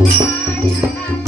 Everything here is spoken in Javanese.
Thank you.